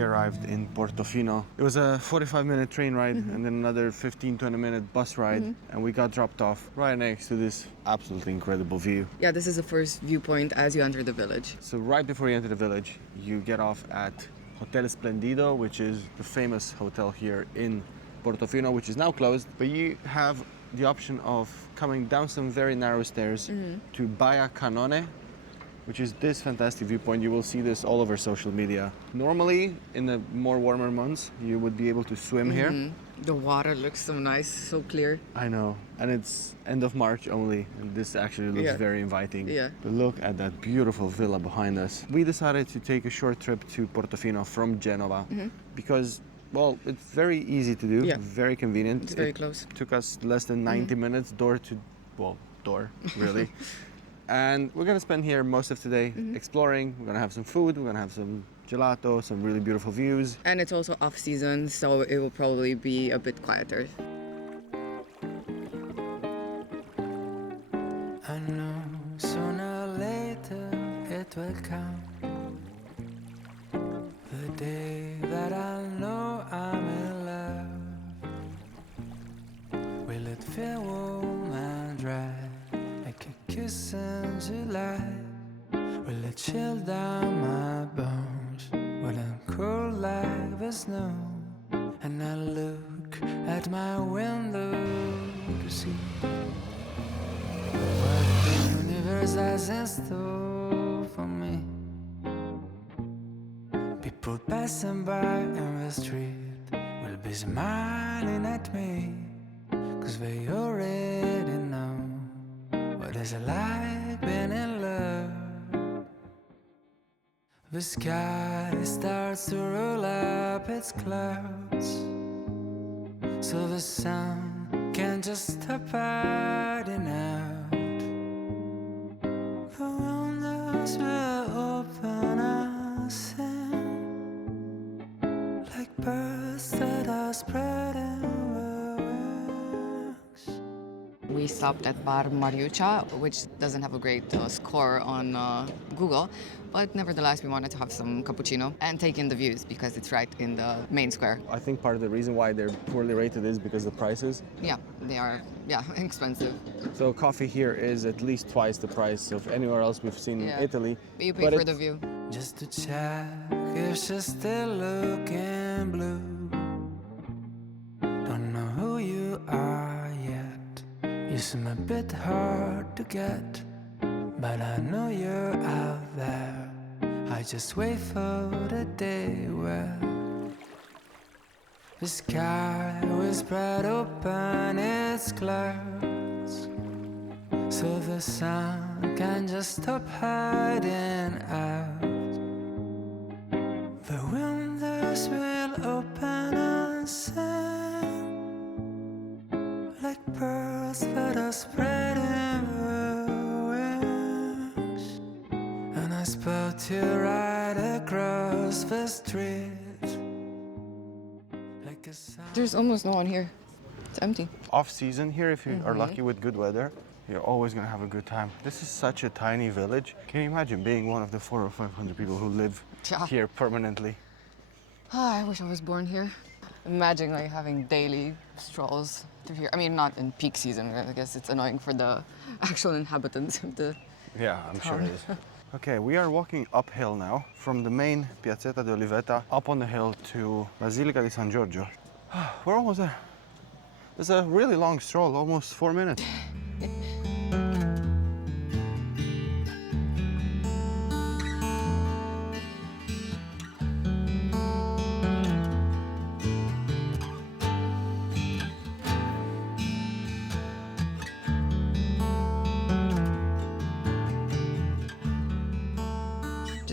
we arrived in Portofino. It was a 45-minute train ride and then another 15-20-minute bus ride, and we got dropped off right next to this absolutely incredible view. Yeah, this is the first viewpoint as you enter the village. So right before you enter the village, you get off at Hotel Splendido, which is the famous hotel here in Portofino, which is now closed, but you have the option of coming down some very narrow stairs to Baia Cannone, which is this fantastic viewpoint. You will see this all over social media. Normally, in the more warmer months, you would be able to swim here. The water looks so nice, so clear. I know, and it's end of March only, and this actually looks very inviting. Yeah. But look at that beautiful villa behind us. We decided to take a short trip to Portofino from Genova because, well, it's very easy to do, very convenient. It's very close. Took us less than 90 minutes, door, really. And we're gonna spend here most of today exploring. We're gonna have some food, we're gonna have some gelato, some really beautiful views. And it's also off season, so it will probably be a bit quieter. I know sooner or later it will come, the day that I know I'm in love. Will it feel warm and dry like a kiss in July? Will it chill down my bones? Will it cool like the snow? And I look at my window to see what the universe has in store for me. People passing by in the street will be smiling at me, 'cause they already know what it's like being in love. The sky starts to roll up its clouds, so the sun can't just stop hiding out. The windows will open and sing like birds that are spreading their wings. We stopped at Bar Mariuccia, which doesn't have a great score on Google, but nevertheless we wanted to have some cappuccino and take in the views because it's right in the main square. I think part of the reason why they're poorly rated is because of the prices. Yeah, they are expensive. So coffee here is at least twice the price of anywhere else we've seen in Italy. But you pay for the view. Just to check if she's still looking blue. Don't know who you are yet. You seem a bit hard to get, but I know you're out there. I just wait for the day where the sky will spread open its clouds, so the sun can just stop hiding out. The windows will open and sing like birds that are spreading their wings. And I spot you right across the street. Like a sign. There's almost no one here. It's empty. Off season here, if you are lucky with good weather, you're always gonna have a good time. This is such a tiny village. Can you imagine being one of the 400 or 500 people who live here permanently? I wish I was born here. Imagine like having daily strolls through here. I mean, not in peak season. I guess it's annoying for the actual inhabitants of the Yeah, I'm sure it is. Okay, we are walking uphill now from the main Piazza dell'Olivetta up on the hill to Basilica di San Giorgio. We're almost there. It's a really long stroll, almost 4 minutes.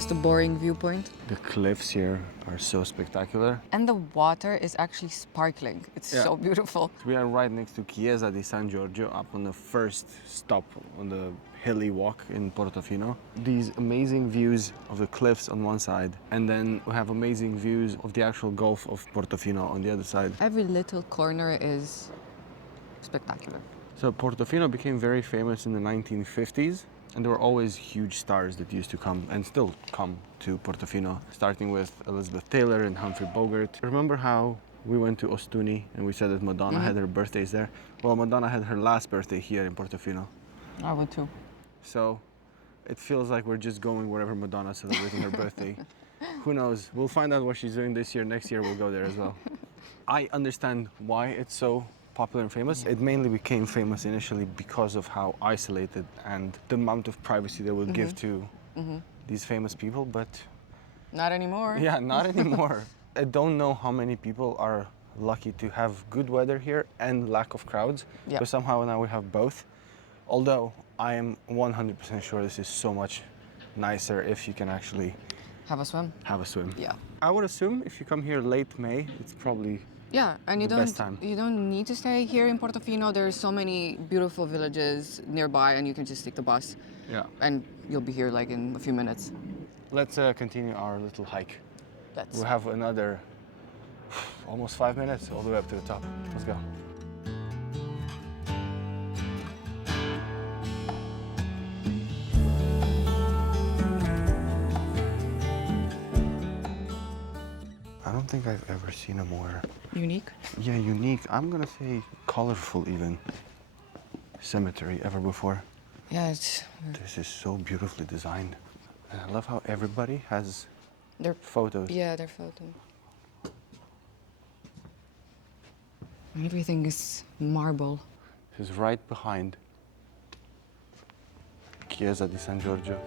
just a boring viewpoint. The cliffs here are so spectacular. And the water is actually sparkling. It's so beautiful. We are right next to Chiesa di San Giorgio, up on the first stop on the hilly walk in Portofino. These amazing views of the cliffs on one side, and then we have amazing views of the actual Gulf of Portofino on the other side. Every little corner is spectacular. So Portofino became very famous in the 1950s, And there were always huge stars that used to come and still come to Portofino, starting with Elizabeth Taylor and Humphrey Bogart. Remember how we went to Ostuni and we said that Madonna had her birthdays there? Well, Madonna had her last birthday here in Portofino. I would too. So it feels like we're just going wherever Madonna's celebrating her birthday. Who knows? We'll find out what she's doing this year. Next year we'll go there as well. I understand why it's so popular and famous. It mainly became famous initially because of how isolated and the amount of privacy they would give to these famous people, but Not anymore. yeah, not anymore. I don't know how many people are lucky to have good weather here and lack of crowds, Yeah. but somehow now we have both. Although I am 100% sure this is so much nicer if you can actually Have a swim? have a swim. Yeah. I would assume if you come here late May, it's probably Yeah, and you The best time. don't need to stay here in Portofino. There's so many beautiful villages nearby, and you can just take the bus, yeah. and you'll be here like in a few minutes. Let's continue our little hike. That's We have another almost 5 minutes all the way up to the top. Let's go. I don't think I've ever seen a more, unique. unique, I'm gonna say colorful even, cemetery ever before. Yeah, it's This is so beautifully designed. And I love how everybody has their photos. their photo. And everything is marble. This is right behind Chiesa di San Giorgio.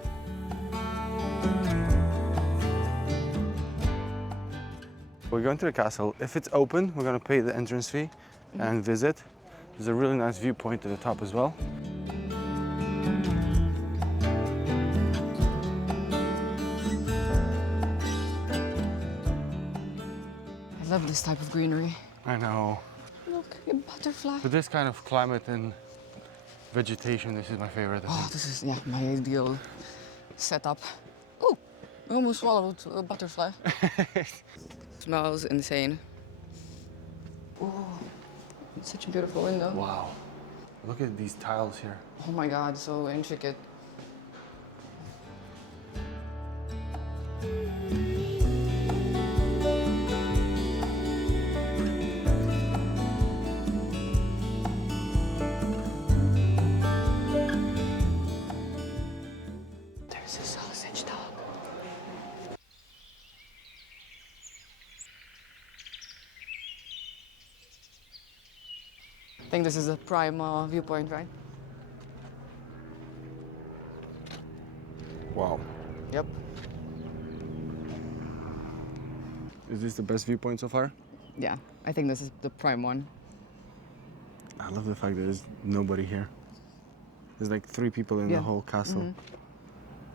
We're going to the castle. If it's open, we're going to pay the entrance fee and visit. There's a really nice viewpoint at the top as well. I love this type of greenery. I know. Look, a butterfly. For this kind of climate and vegetation, this is my favorite. I Oh, think. this is my ideal setup. Oh, I almost swallowed a butterfly. Smells insane. Oh, it's such a beautiful window. Wow. Look at these tiles here. Oh my God, so intricate. There's a sausage dog. I think this is a prime viewpoint, right? Wow. Yep. Is this the best viewpoint so far? Yeah, I think this is the prime one. I love the fact that there's nobody here. There's like 3 people in the Yeah. whole castle.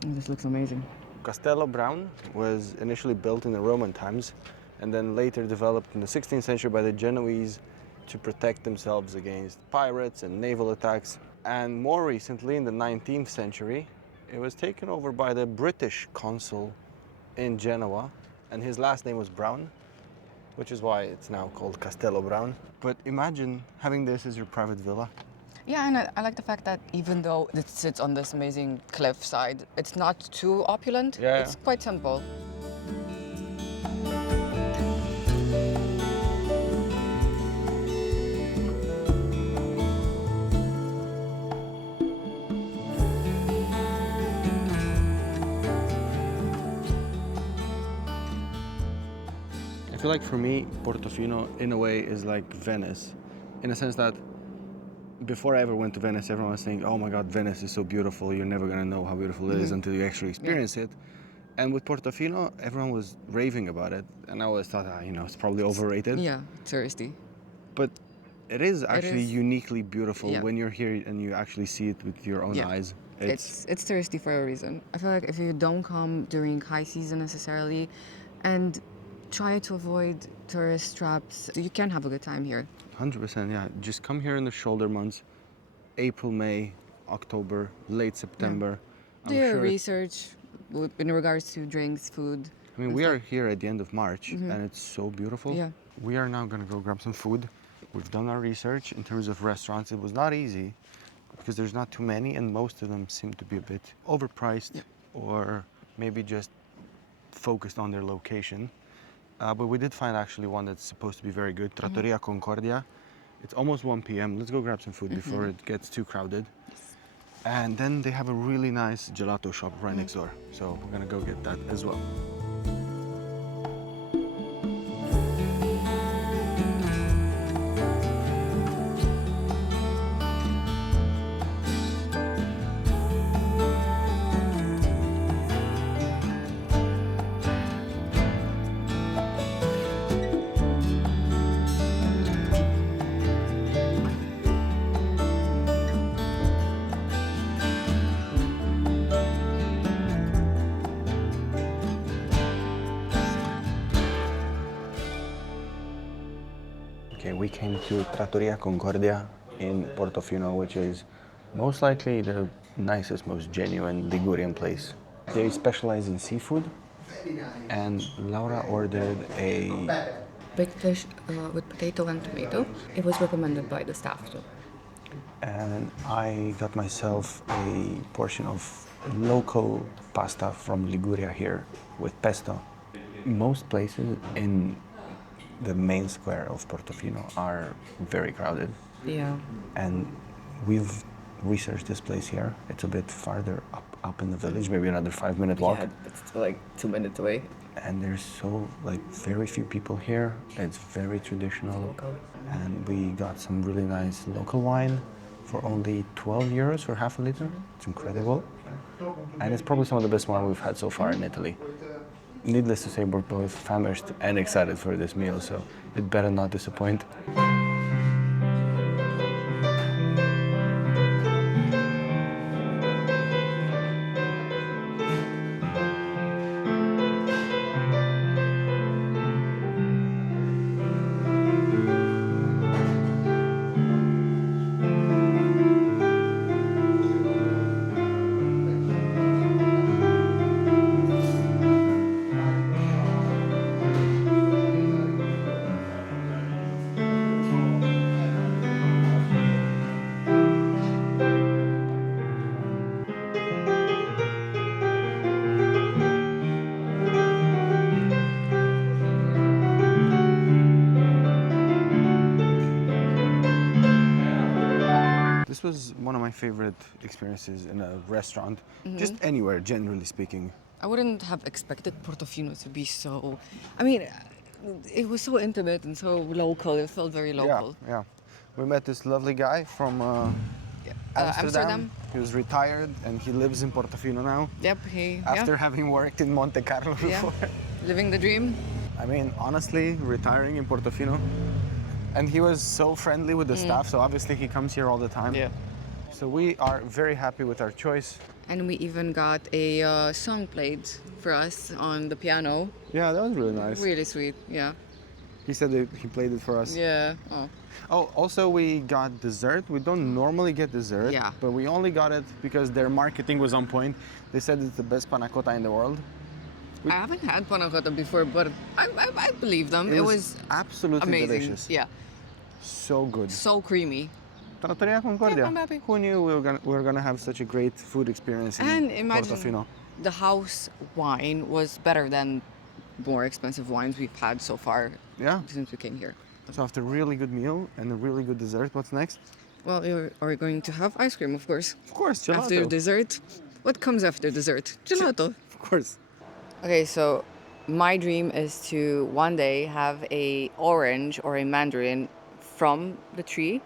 This looks amazing. Castello Brown was initially built in the Roman times and then later developed in the 16th century by the Genoese to protect themselves against pirates and naval attacks. And more recently, in the 19th century, it was taken over by the British consul in Genoa, and his last name was Brown, which is why it's now called Castello Brown. But imagine having this as your private villa. Yeah, and I like the fact that even though it sits on this amazing cliffside, it's not too opulent. Yeah. It's quite simple. I feel like for me, Portofino, in a way, is like Venice, in a sense that before I ever went to Venice, everyone was saying, oh my God, Venice is so beautiful, you're never gonna know how beautiful it is until you actually experience it. And with Portofino, everyone was raving about it, and I always thought, it's probably overrated. Yeah, touristy. But it is actually is. uniquely beautiful Yeah. when you're here and you actually see it with your own Yeah. eyes. It's touristy for a reason. I feel like if you don't come during high season necessarily, and try to avoid tourist traps, you can have a good time here. 100%, yeah. Just come here in the shoulder months, April, May, October, late September. Do your research in regards to drinks, food. I mean, and we stuff. are here at the end of March, and it's so beautiful. Yeah. We are now gonna go grab some food. We've done our research in terms of restaurants. It was not easy, because there's not too many, and most of them seem to be a bit overpriced or maybe just focused on their location. But we did find actually one that's supposed to be very good, Trattoria Concordia. It's almost 1 p.m. Let's go grab some food before it gets too crowded. And then they have a really nice gelato shop right next door. So we're gonna go get that as well. Okay, we came to Trattoria Concordia in Portofino, which is most likely the nicest, most genuine Ligurian place. They specialize in seafood, and Laura ordered a Baked fish with potato and tomato. It was recommended by the staff too. and I got myself a portion of local pasta from Liguria here with pesto. Most places in the main square of Portofino are very crowded, Yeah. and we've researched this place here. It's a bit farther up in the village, maybe another 5-minute walk. Yeah, it's like 2 minutes away. And there's so very few people here. It's very traditional. Local. And we got some really nice local wine for only 12 euros for half a liter. It's incredible. And it's probably some of the best wine we've had so far in Italy. Needless to say, we're both famished and excited for this meal, so it better not disappoint. This was one of my favorite experiences in a restaurant, just anywhere, generally speaking. I wouldn't have expected Portofino to be so. I mean, it was so intimate and so local. It felt very local. Yeah. We met this lovely guy from Amsterdam. He was retired and he lives in Portofino now. Yep. After having worked in Monte Carlo before. Living the dream. I mean, honestly, retiring in Portofino. And he was so friendly with the staff, so obviously he comes here all the time. Yeah. So we are very happy with our choice. And we even got a song played for us on the piano. Yeah, that was really nice. Really sweet. Yeah. He said that he played it for us. Yeah. Oh. Oh, also we got dessert. We don't normally get dessert, Yeah. but we only got it because their marketing was on point. They said it's the best panna cotta in the world. I haven't had panna cotta before, but I believe them. It was absolutely amazing. delicious. Yeah. So good. So creamy. Trattoria Concordia. Yeah, I'm happy. Who knew we were gonna have such a great food experience in And imagine Portofino? the house wine was better than more expensive wines we've had so far Yeah. since we came here. So after a really good meal and a really good dessert, what's next? Well, are going to have ice cream, of course. Of course, gelato. After dessert, what comes after dessert? Gelato. Of course. Okay, so my dream is to one day have a orange or a mandarin from the tree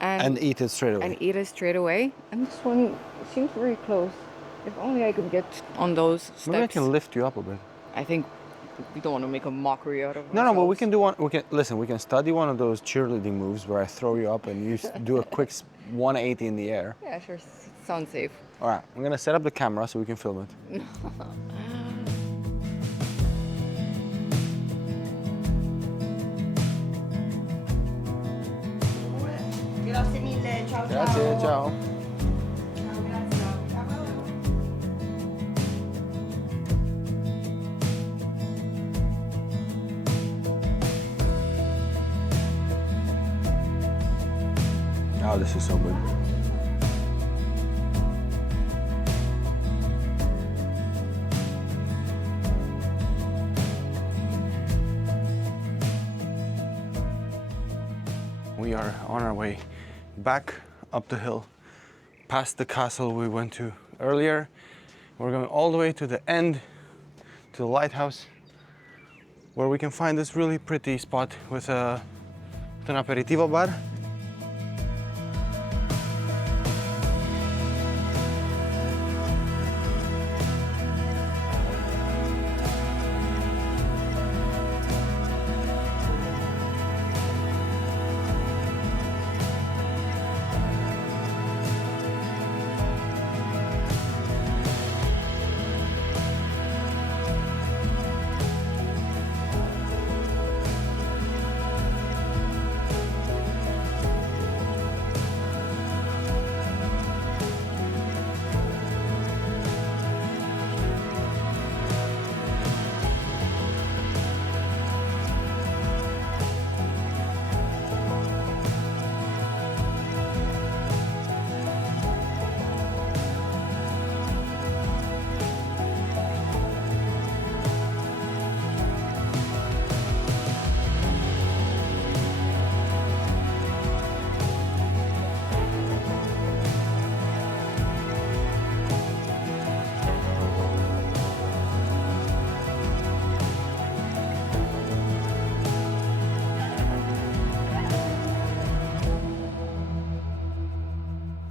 And eat it straight away. and eat it straight away. And this one seems very close. If only I could get on those steps. Maybe I can lift you up a bit. I think we don't want to make a mockery out of No, but we ourselves. can do one. We can study one of those cheerleading moves where I throw you up and you do a quick 180 in the air. Yeah, sure. Sounds safe. All right, I'm gonna set up the camera so we can film it. Grazie mille, ciao Grazie, ciao. Oh, this is so good. are on our way back up the hill, past the castle we went to earlier. We're going all the way to the end, to the lighthouse, where we can find this really pretty spot with an aperitivo bar.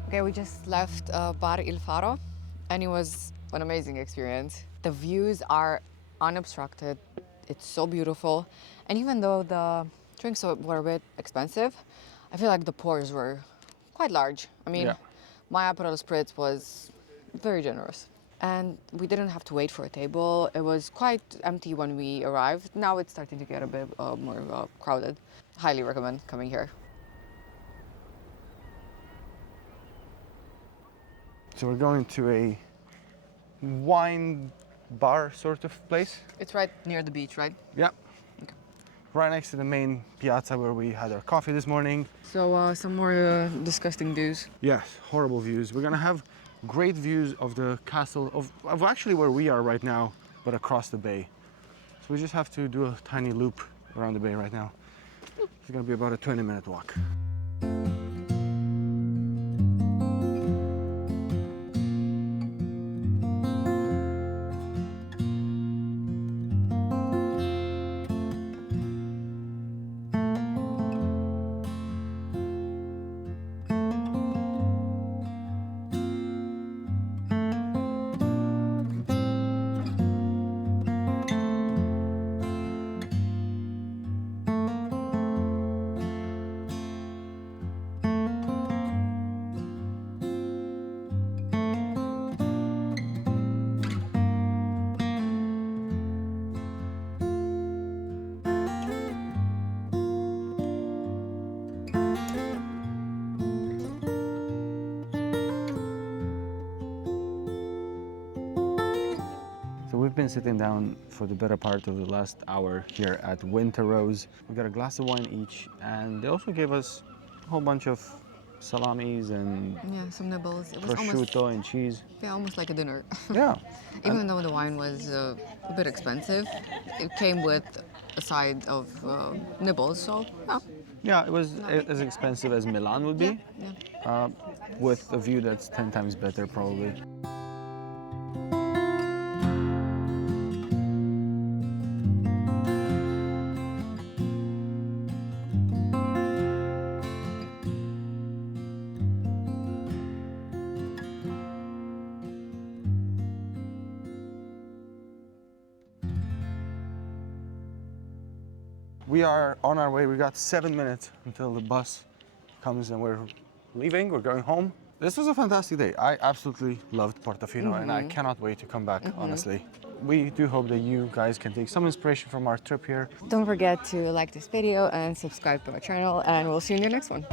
Okay, we just left Bar Il Faro, and it was an amazing experience. The views are unobstructed. It's so beautiful. And even though the drinks were a bit expensive, I feel like the pours were quite large. I mean, Yeah. my Aperol Spritz was very generous. And we didn't have to wait for a table. It was quite empty when we arrived. Now it's starting to get a bit more crowded. Highly recommend coming here. So we're going to a wine bar sort of place. It's right near the beach, right? Yeah. Right next to the main piazza where we had our coffee this morning. So some more disgusting views. Yes, horrible views. We're gonna have great views of the castle, of actually where we are right now, but across the bay. So we just have to do a tiny loop around the bay right now. It's gonna be about a 20-minute walk. So we've been sitting down for the better part of the last hour here at Winter Rose. We got a glass of wine each, and they also gave us a whole bunch of salamis and Yeah, some nibbles. It was prosciutto and cheese. almost like a dinner. Yeah. Even though the wine was a bit expensive, it came with a side of nibbles, so yeah. Yeah, it was as expensive as Milan would be, Yeah. with a view that's 10 times better probably. We are on our way. We got 7 minutes until the bus comes and we're leaving. We're going home. This was a fantastic day. I absolutely loved Portofino and I cannot wait to come back, honestly. We do hope that you guys can take some inspiration from our trip here. Don't forget to like this video and subscribe to our channel, and we'll see you in the next one.